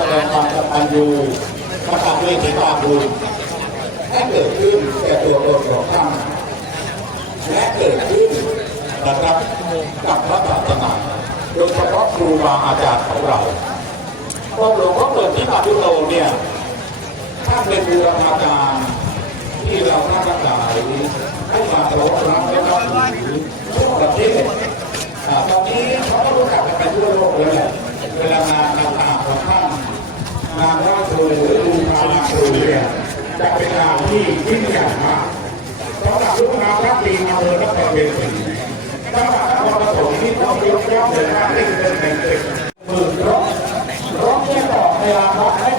สดงความกตัญญูกตัญญูที่ตาบุญให้เกิดขึ้นแก่ตัวตนของท่านและเกิดขึ้นนะครับกับพระศาสนาโดยเฉพาะครูบาอาจารย์ของเราพระหลวงพ่อเปิดที่ปาพิโตเนี่ยท่านเป็นบูรพาจารย์ที่เราท่านทั้งหลายให้มาเคารพรักและนับถือทั่วประเทศอ่าตอน งานราชหรือบูชาครูเนี่ยจะเป็นงานที่ยิ่งใหญ่มากสำหรับลูกค้าครับปีมาเลยก็เป็นเวทีสำหรับนครปฐมที่ต้องยกย่องเลยว่าเป็นเป็นเป็นเป็นหมื่นรถรถที่ต่อเวลาพัก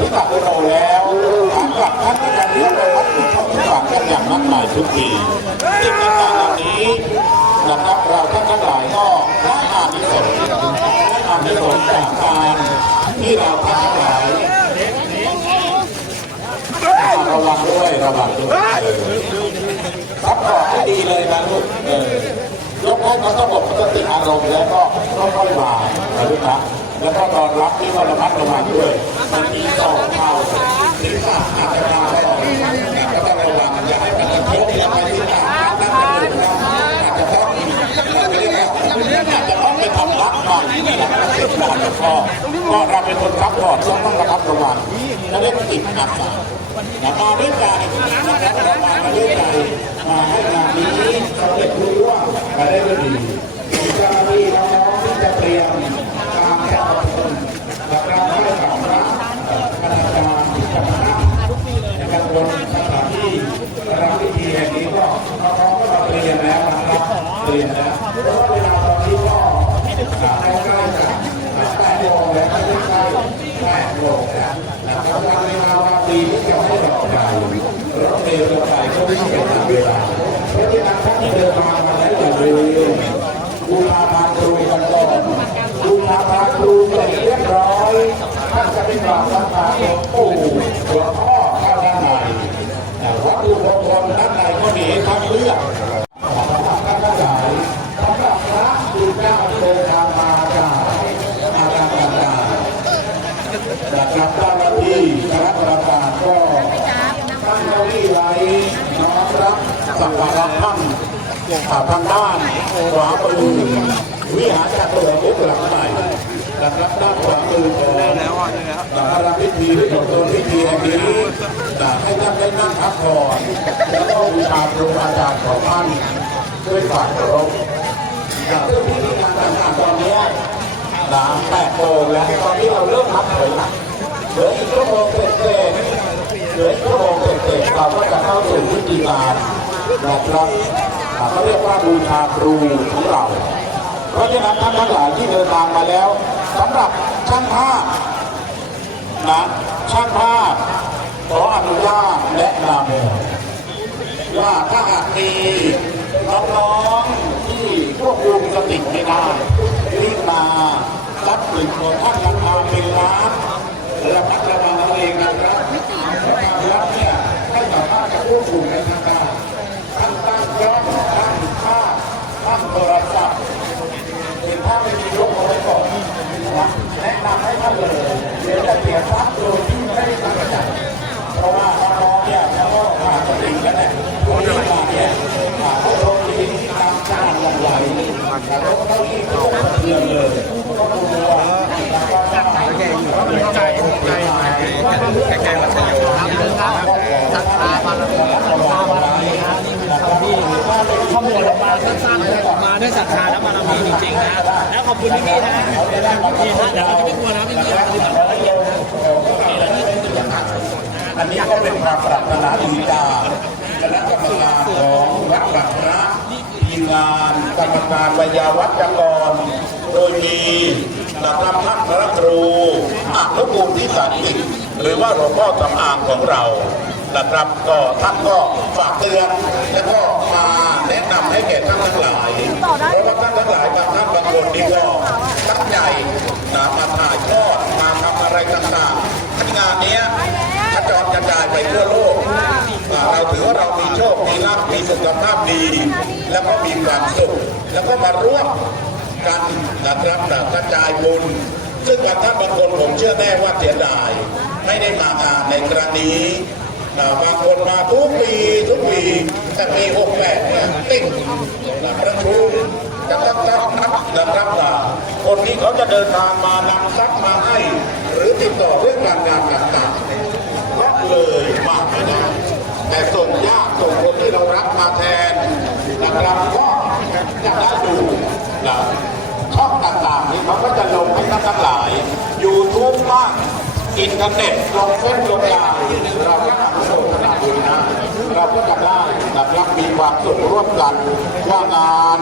ที่ตักโตแล้วทางกลับท่านก็จะเลี้ยงไปวัดที่เขาฝากกันอย่างมากมายทุกปีสิ่งต่างๆเหล่านี้นะครับเราท่านทั้งหลายก็ได้อานิสงส์ได้อานิสงส์จากการที่เราท่านทั้งหลายระวังด้วยระวังด้วยซัพพอร์ตให้ดีเลยนะลูกยกให้เขาสงบสติอารมณ์แล้วก็ค่อยๆมานะลูกนะ แล้วก็ตอนรับที่ก็ระมัดระวังด้วยมันมีสองเท้าที่าอาจจะมาก็ต้องระวังอย่าให้มันกระทบอย่าไปที่ตาตั้งนะอาจจะต้องอาจจะต้องไปทำรับก่อนนะครับเสร็จแล้ก็ก็เราเป็นคนรับก่อนต้องต้องระมัดระวังและเรียกว่าจิตอาสานะมาด้วยใจนะครับเรามากันด้วยใจมาให้งานนี้สำเร็จรุ่งเรืองไปได้ด้วยดี พานครูกันก่อนบูชาพานครูเสร็จเรียบร้อยท่านจะไปกราบพระพาหลวงปู่หลวงพ่อเข้าด้านในวัตถุมงคลด้านในก็มีให้ท่านเลือก ท่านทั้งหลายสำหรับพระที่เจ้าเดินทางมาจากอาการต่างๆนะครับเจ้าหน้าที่คณะกรรมการก็ตั้งเก้าอี้ไว้น้อมรับสักการะท่านอ่า ทางด้านขวามือวิหารจักรวรรดิหลังใหม่นะครับด้านขวามือของพระพิธีที่จบพิธีแห่งนี้จะให้ท่านได้นั่งพักผ่อนแล้วก็บูชาครูอาจารย์ของท่านด้วยความเคารพอย่างที่พิธีการต่างๆตอนนี้หลังแปดโมงแล้วตอนนี้เราเริ่มนับถอยหลังเหลืออีกชั่วโมงเศษเหลืออีกชั่วโมงเศษเราก็จะเข้าสู่พิธีการนะครับ เขาเรียกว่าบูชาครูของเรา เพราะฉะนั้นท่านทั้งหลายที่เดินทางมาแล้วสำหรับช่างภาพนะช่างภาพขออนุญาตแนะนำว่าถ้าหากมีน้องๆที่ควบคุมสติไม่ได้รีบมารับหนึ่งคนท่านราคาเป็นล้านระมัดระวังเอา เลยเดี๋ยวจะเสียทรัพย์โดยที่ไม่ได้ตั้งใจเพราะว่าน้องเนี่ยเขาก็ขาดสติแล้วเนี่ยเขาเรียกว่าเนี่ยขาดเขาโดนยิงตามชาติวันไหวแต่เขาก็ต้องยิงเขาเทือนเลยก็กลัวแล้วก็ต้องใจใจวัชโยศรัทธาบารมีบารมีที่ข้อมูลออกมาสั้นๆออกมาด้วยศรัทธาและบารมีจริงๆนะแล้วขอบคุณพี่ๆนะนี่ฮะเดี๋ยวเราจะไม่กลัวนะพี่ๆปฏิบัติภารกิจนะ อันนี้ก็เป็นความปรารถนาดีจากคณะกรรมการของวัดบัตรทีมงานกรรมการวิยาวัจกร โดยมีนะครับท่านพระครูอนุกูลที่สันติหรือว่าหลวงพ่อสำอางของเรานะครับก็ท่านก็ฝากเตือนแล้วก็มาแนะนำให้แก่ท่านทั้งหลายเพราะว่าท่านทั้งหลายบางท่านบางคนนี่ก็ตั้งใจนะมาถ่ายทอดมาทำอะไรต่างๆงานนี้ จรกระจายไปทั่วโลก เราถือว่าเรามีโชค มีลาภมีสุขภาพดี แล้วก็มีความสุข แล้วก็มาร่วมกันนะครับกระจายบุญ ซึ่งบางท่านบางคนผมเชื่อแน่ว่าเสียดาย ไม่ได้มางานในครั้งนี้บางคนมาทุกปีทุกปีแต่ปี68เนี่ยติดนะประชุมจะต้องต้งนับนะครับว่าคนที่เขาจะเดินทางมานำทรัพย์มาให้ หรือติดต่อเรื่องการงานต่างๆ เลยมาไม่ได้แต่ส่งญาติส่งคนที่เรารักมาแทนนะครับก็จะได้ดูนะช่องต่างๆนี้เขาก็จะลงให้ท่านทั้งหลาย YouTube บ้างอินเทอร์เน็ตลงเฟซลงไลน์เราก็ทำโฆษณาดนะเราก็จะได้นะครับมีความสุขร่วมกันว่างาน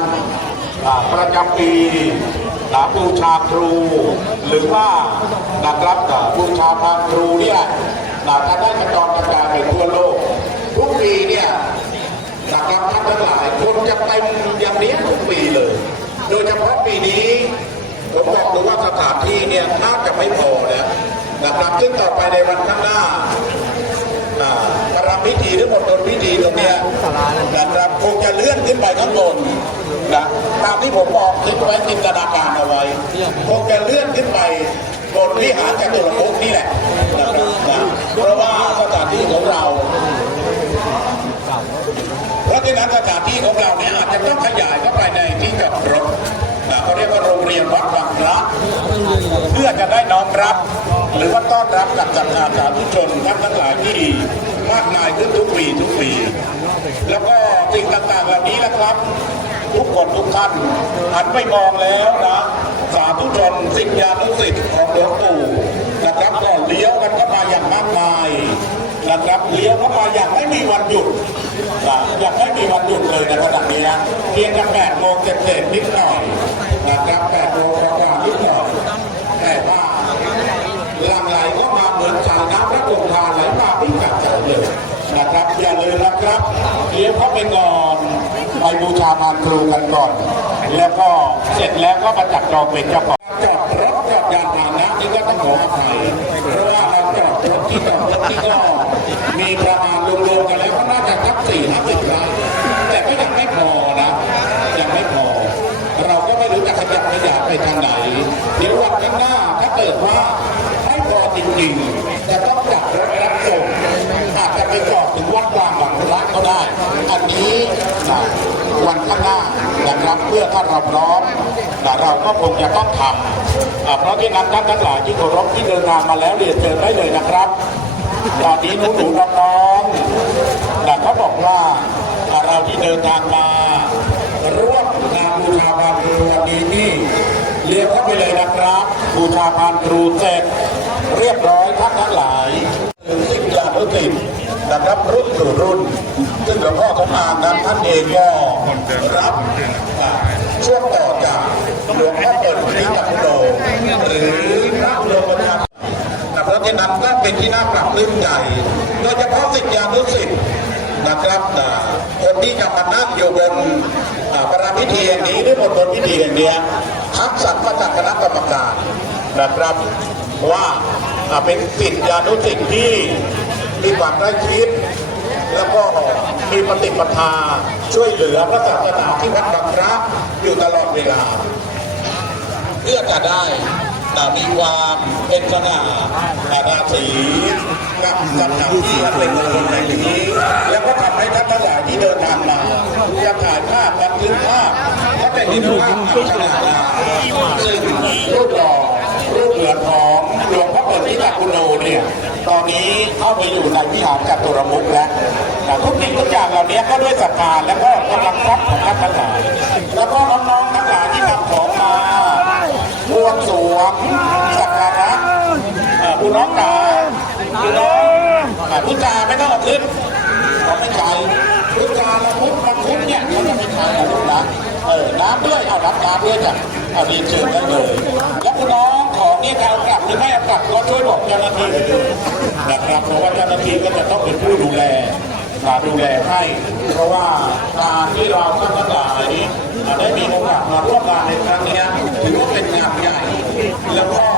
ประจำปีนะบูชาครู หรือว่านะครับอ่าบูชาพานครูเนี่ย นะจะได้กระจรกระจายไปทั่วโลก ทุกปีเนี่ยนะครับท่านทั้งหลายคนจะไปอย่างนี้ทุกปีเลย โดยเฉพาะปีนี้ผมบอกเลยว่าสถานที่เนี่ยน่าจะไม่พอนะนะครับซึ่งต่อไปในวันข้างหน้าอ่าประรำพิธีหรือมณฑลพิธีตรงเนี้ยนะครับคงจะเลื่อนขึ้นไปข้างบนนะตามที่ผมบอกคิดไว้จินตนาการเอาไว้ คงจะเลื่อนขึ้นไปบนวิหารจตุรมุขนี่แหละนะครับนะ เพราะว่าสถานที่ของเรา เพราะฉะนั้นสถานที่ของเราเนี่ยอาจจะต้องขยายเข้าไปในที่จอดรถนะเขาเรียกว่าโรงเรียนวัดบางพระเพื่อจะได้น้อมรับ หรือว่าต้อนรับกับศรัทธาสาธุชนท่านทั้งหลายที่มากมายขึ้นทุกปีทุกปี แล้วก็สิ่งต่างๆเหล่านี้นะครับ ทุกคนทุกท่านหันไปมองแล้วนะสาธุชนสิทธิานุสิทธิ์ของหลวงปู่นะครับก็เลี้ยวกันเข้ามาอย่างมากมาย นะครับเลี้ยวเข้ามาอย่างไม่มีวันหยุดนะอย่างไม่มีวันหยุดเลยในขณะนี้นะเพียงแค่แปดโมงเศษนิดหน่อยนะครับแปดโมงกว่าๆนิดหน่อยแต่ว่าหลังไหลก็มาเหมือนสายน้ำพระคงคาไหลมาไม่กัดใจเลยนะครับอย่าลืมนะครับเลี้ยวเข้าไปก่อนไปบูชาพานครูกันก่อน แล้วก็เสร็จแล้วก็มาจับจองเป็นเจ้าของ มีประมาณรวมๆกันแล้วก็น่าจะสักสี่ห้าสิบไร่แต่ก็ยังไม่พอนะ ยังไม่พอ เราก็ไม่รู้จะขยับขยายไปทางไหน เดี๋ยววันข้างหน้าถ้าเกิดว่าไม่พอจริงๆ จะต้องจัดรถรับส่งอาจจะไปจอดถึงวัดกลางบางระก็ได้ อันนี้นะวันข้างหน้านะครับเพื่อถ้าเราพร้อมนะเราก็คงจะต้องทำเพราะฉะนั้นท่านทั้งหลายที่เคารพที่เดินทางมาแล้วเรียนเชิญได้เลยนะครับ ตอนนี้หนูหนูๆน้องๆแต่เขาบอกว่าเราที่เดินทางมาร่วมงานบูชาพานครูวันนี้นี่เรียกเข้าไปเลยนะครับบูชาพานครูเสร็จเรียบร้อยท่านทั้งหลายถึงสิบยานุสิทธิ์นะครับรุ่นสู่รุ่น ซึ่งหลวงพ่อสมอางนั้นท่านเองก็รับอ่าช่วงต่อจากหลวงพ่อเปิดนิจักรโดหรือพระบรมธรรม ช่นนั้นก็เป็นที่น่าปรับลื้มใจโดยเฉพาะสิทธิานุสิทธิ์นะครับนะคนที่จะมานั่งอยู่บนอ่าประรำพิธีแห่งนี้หรือบนบนพิธีแห่งนี้ยคัดสรรมาจากคณะกรรมการนะครับว่าเป็นสิทธิานุสิทธิ์ที่มีความใกล้ชิดแล้วก็มีปฏิปทาช่วยเหลือพระศาสนาที่วัดบางพระอยู่ตลอดเวลา เพื่อจะได้ มีความเป็นสง่าอาราศีกับสำนักที่เป็นมงคลในนี้ แล้วก็ทำให้ท่านทั้งหลายที่เดินทางมาจะถ่ายภาพบันทึกภาพก็จะเห็นว่าอัคระลายซึ่งรูปหล่อรูปเหมือนของหลวงพ่อเปิดนิตาคุณโนเนี่ยตอนนี้เข้าไปอยู่ในวิหารจตุรมุขแล้วแต่ทุกสิ่งทุกอย่างเหล่านี้ก็ด้วยศรัทธาและก็กำลังทรัพย์ของท่านทั้งหลายแล้วก็น้องๆทั้งหลายที่นำของมา บ วงสรวงสักการะผู้น้องกาผู้น้องผู้จาไม่ต้องเอาขึ้นเขาไม่ใช้ผู้จาละมุดมังคุดเนี่ยเขาจะไม่ใช้นะลูกนะเออน้ำด้วยเอารับน้ำด้วยจ้ะเอาเรียนเชิญได้เลย แล้วผู้น้องของเนี่ยจะเอากลับหรือไม่เอากลับก็ช่วยบอกเจ้าหน้าที่นะครับเพราะว่าเจ้าหน้าที่ก็จะต้องเป็นผู้ดูแลมาดูแลให้ เพราะว่าการที่เราท่านทั้งหลายได้มีโอกาสมาร่วมงานในครั้งนี้ถือว่าเป็นงานใหญ่ que la...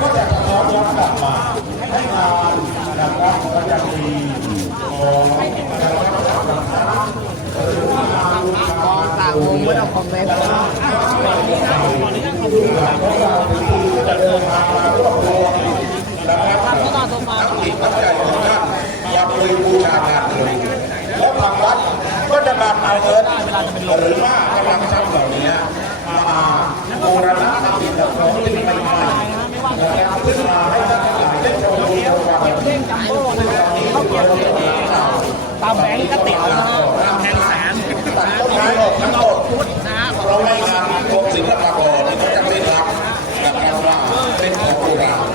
ขออนุญาตถ่ายหน่อยนะครับทั้งจิตทั้งใจของท่านอยากเลยบูชางานเลยแล้วทางวัดก็จะนำเอาเงินหรือว่ากำลังทรัพย์เหล่านี้มาบูรณะทำกิจของที่ใหม่ๆนะครับขึ้นมาให้ท่านทั้งหลายได้ชมดูความเป็น ตามแบงก์ก็ติดแล้วนะตามแบงแสนต้นไม้ออกทั้งหมดนะเราไม่งานกรมศิลปากรนี่จะไม่รับนะครับว่าเป็นของโบราณ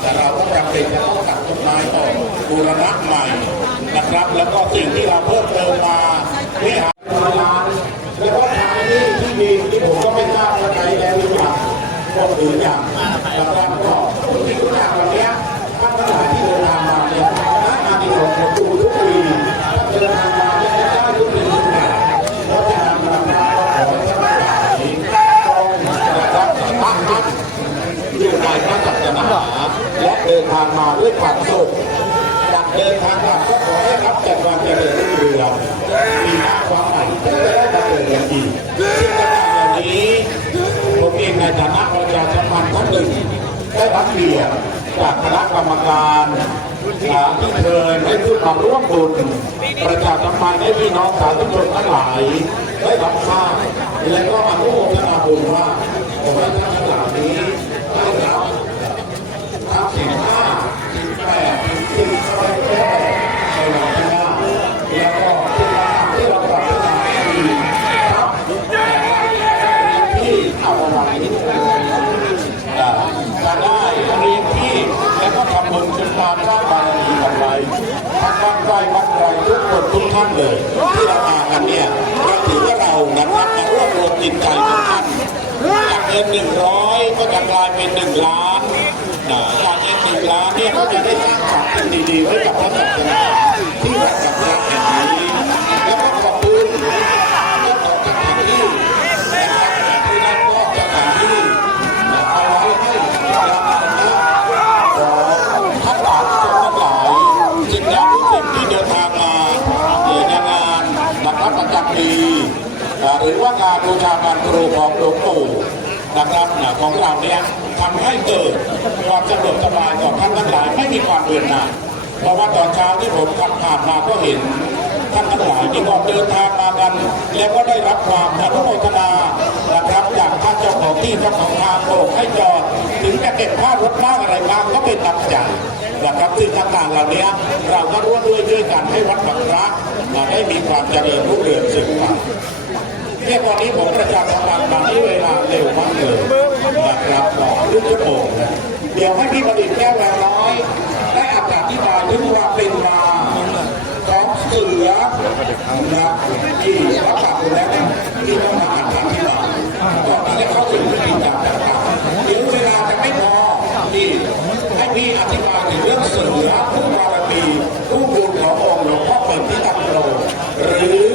แต่เราก็จำเป็นจะต้องตัดต้นไม้ออกบูรณะใหม่นะครับ แล้วก็สิ่งที่เราเพิ่มเติมมาวิหารร้านแล้วก็ทางที่ที่มีที่ผมก็ไม่ทราบว่าใครแล้วหรือเปล่าก็หรืออย่างนะครับก็ทุกสิ่งทุกอย่างเหล่านี้ท่านทั้งหลายที่เดินทางมาเนี่ยนะงานที่ผมผมดูทุกปีเดินทางมาเนี่ยได้ทุกปีทุกอย่างเพราะฉะนั้นเราก็ขอให้ท่านทั้งหลายจงนะครับตั้งมั่น อยู่ในพระศาสนาและเดินทางมาด้วย ความสุขอยากเดินทางกลับก็ขอให้รับแต่ความเจริญรุ่งเรืองมีหน้าความใหม่ที่จะได้มาเกิดกันอีกซึ่งในการเหล่านี้ผมเองในฐานะประชาสัมพันธ์ท่านหนึ่งได้รับเกียรติจากคณะกรรมการที่เชิญให้ขึ้มาร่วมบุญประชาสัมพันธ์ให้พี่น้องสาธุชนทั้งหลาย ได้รับทราบและก็อนุโมทนาบุญว่าขอให้ท่านทั้งหลายนี้ ได้รับทั้งสิบห้าสิบแปดสิบแปดแปดในวันที่ห้าแล้วก็ที่เราที่เราปรับปรุงดีครับที่เอาไว้จะได้เรียนที่แล้วก็ทำบุญคุณความสร้างบารมีกันไว้ทั้งวัดใกล้วัดไกลทุกคน ท่านเลยที่เรามากันเนี่ยเราถือว่าเรานะครับมารวบรวมจิตใจของท่านจากเงินหนึ่งร้อยก็จะกลายเป็นหนึ่งล้านนะจากเงินหนึ่งล้านเนี่ยก็จะได้สร้างสรรค์สิ่งดีๆไว้กับพระศาสนาที่รักกับรัก ของเราเนี่ยทำให้เกิดความสะดวกสบายของท่านทั้งหลายไม่มีความเบื่อหน่ายเพราะว่าตอนเช้าที่ผมขับผ่านมาก็เห็นท่านทั้งหลายที่ก็เดินทางมากัน แล้วก็ได้รับความอนุโมทนานะครับจากท่านเจ้าของที่เจ้าของทางโบกให้จอดถึงจะเก็บค่ารถบ้างอะไรบ้างก็เป็นตับใจนะครับซึ่งต่างๆเหล่านี้เราก็ร่วมด้วยด้วยกันให้วัดบางพระมาได้มีความเจริญรุ่งเรืองสืบไป เนี่ตอนนี้ผมประชาสัมพันธ์มาที่เวลาเร็วมากเลยนะครับสอรึ่งชั่วโมงนะเดี๋ยวให้พี่ประดิษฐ์แก้วแหวนน้อย ได้อธิบายถึงความเป็นมาของเสือนะที่รับปากแล้วที่ต้องมาอ่านอธิบายก่อนที่จะเข้าถึงวิธีการต่างๆเดี๋ยวเวลาจะไม่พอที่ให้พี่อธิบายถึงเรื่องเสือผู้บารมีผู้บุญขององค์หลวงพ่อเปิดที่ตังโตหรือ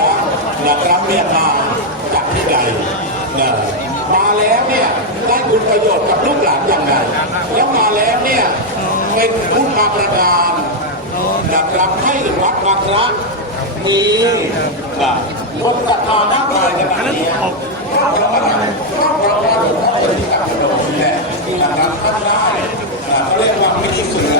ดร นะครับเนี่ยมาจากที่ใดนะมาแล้วเนี่ยได้คุณประโยชน์ กับลูกหลานอย่างไรแล้วมาแล้วเนี่ยเป็นผู้มาประการนะครับให้วัดวัดระนี้นะคนศรัทธามาตายขนาดนี้ก็เราะอะไรก็เพราะว่าหลวงพ่อเป็นที่กับขนมนี่แหละนะครับท่านได้เขาเรียกว่าไม่ใช่เสือ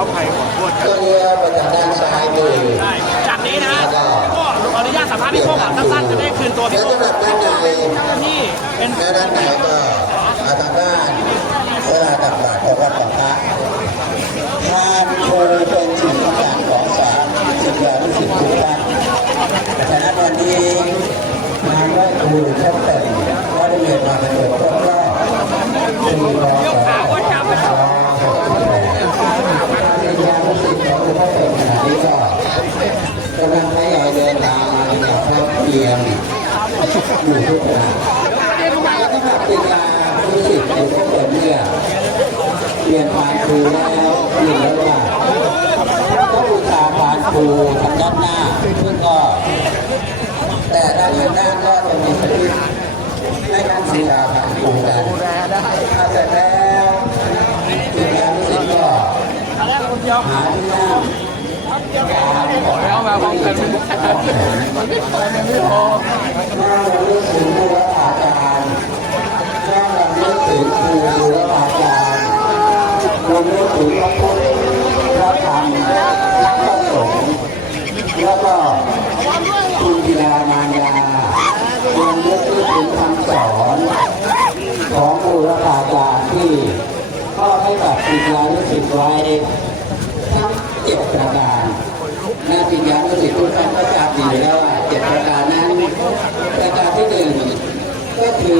ออภัยขอโทษก็เลี้ยวมาจากนซ้ายมือจากนี้นะก็ขออนุญาตสัมภาษณ์พี่โก้ก่อนสั้นๆจะได้คืนตัวพี่แล้วโก้สำหรับด้าหนในที่เป็นและด้านในก็อาทางด้านเวลาตักบาตรของวัดของพระทานโชว์เป็นสิ่งต่างของสาสิทธิานุสิทธิ์ทุกท่านฉะนั้นวันนี้งานไหว้ครูชอบแต่งก็ได้เรียนมาเป็นครบรอบสี่ร้อยสองร้อยสามสิบปดสิทธิานุสิทธิ์ของหลวงพ่อเป็นขณะนี้ กำลังทยอยเดินทางมาอย่างพร้อมเพรียงอยู่ทุกขณะแล้วก็แบบติดลาผู้สิทธิ์หรือพวกผมเนี่ยเปลี่ยนผ่านครูแล้วเปลี่ยนแล้วว่าก็บูชาห์ผ่านครูทางด้านหน้าซึ่งก็ แต่ด้านหน้าก็จะมีสวิตช์ให้ท่านบูชาผ่านครูกันถ้าเสร็จแล้วติดลาผู้สิทธิ์ก็หาที่นั่ง แล้วมาพร้อมกันไม่พอถ้าเราเลือกถึงผู้รับอาจารย์ถ้รานึกถึงครูและอาจารย์เรานึกถึงพระพุทธพระธรรมพระสงฆ์แล้วก็คุณบิดามารดาเรานึกถึงคำสอนของครูและอาจารย์ที่พ่อให้กับปิญญานุสิตไว้ทั้งเจ็ดประการ คุณฟังประกาศดีแล้วว่าเจ็ดประการนั้นประการที่หนึ่งก็คือ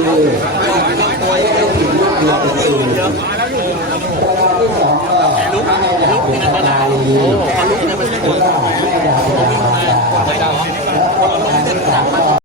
การตั้งใวเลขถึงลูกเรือเป็นศูนย์ประการที่สองก็ไม่อยากเป็นตาลีแล้วก็ไม่อยากเป็นตาลีแล้วก็ประการที่สามก็